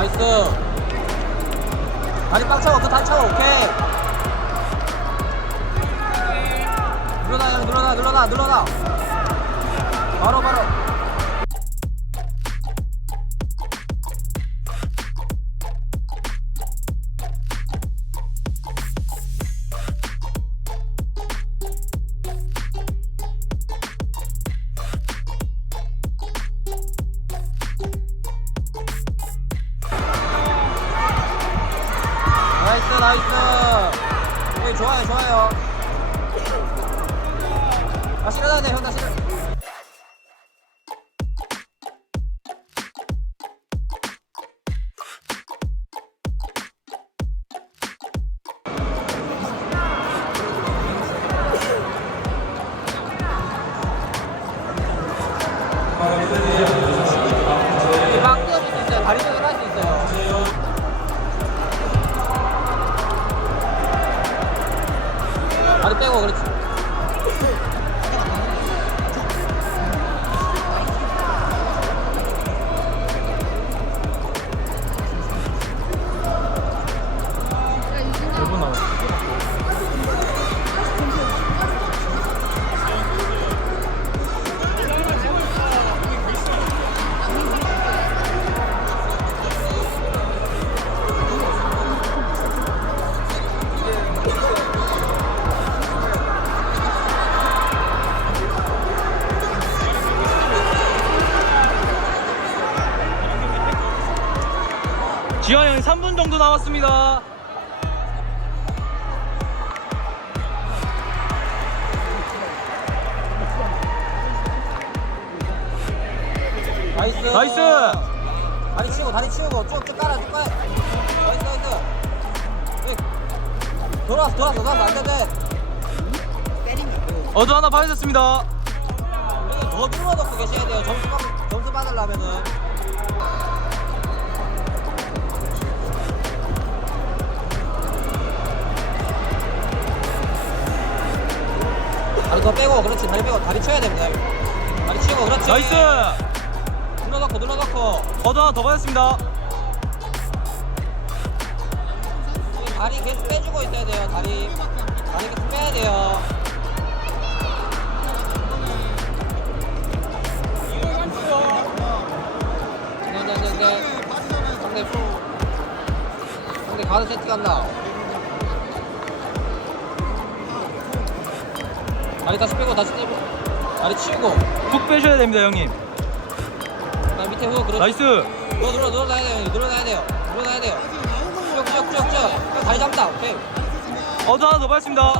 나이스. 다리 빡 차고 그 다리 차고 오케이. 늘어나 형 늘어나 늘어나 늘어나. 나이스. 오케이, 좋아요, 좋아요. 다시 일어나야 돼, 형, 다시 일어 그렇지. 지환 형이 3분 정도 남았습니다. 나이스. 나이스. 다리 치우고 다리 치우고 쭉쭉 깔아 쭉 깔아. 나이스 나이스. 네. 돌아왔어 돌아왔어 돌아왔어 안돼 돼. 어두 하나 받으셨습니다. 여기 더 눌러놓고 계셔야 돼요. 점수 받 점수 받으려면은. 더 빼고 그렇지 다리 빼고 다리 쳐야 됩니다. 다리 치우고 그렇지. 나이스. 눌러놓고 눌러놓고. 하나 더 받았습니다. 다리 계속 빼주고 있어야 돼요. 다리 다리 계속 빼야 돼요. 네네네네. 상대 상대 가드 세팅한다. 다리 다시 빼고 다시 빼고 다리 치우고 훅 빼셔야 됩니다, 형님. 그다음 밑에 후어 그렇지. 나이스. 눌러 눌러 눌러놔야 돼요. 눌러놔야 돼요. 눌러놔야 돼요. 쭉쭉쭉쭉 다리 잡다. 오케이. 어두 하나 더 받았습니다.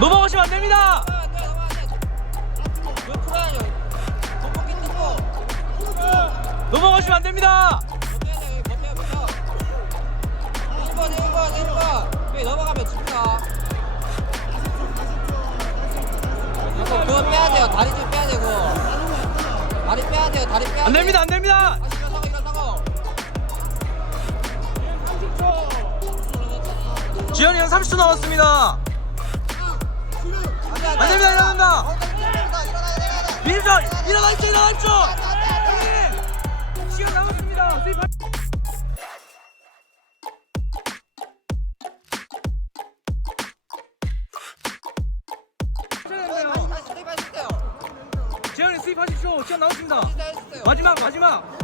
넘어가시면 안 됩니다. 넘어가시면 안 됩니다. 버텨야 돼 여기 버텨 버텨 1번 1번 1번 여기 넘어가면 이거 그거 빼야 돼요 다리 좀 빼야 되고 다리 빼야 돼요 다리 빼야 안 돼. 됩니다, 안 됩니다. 지현이 형 30초 남았습니다. 됩니다, 일어난다. 민서 일어나십시오. 형님, 시간 남았습니다. 수입하십시오. 시간 남았습니다. 마지막, 마지막.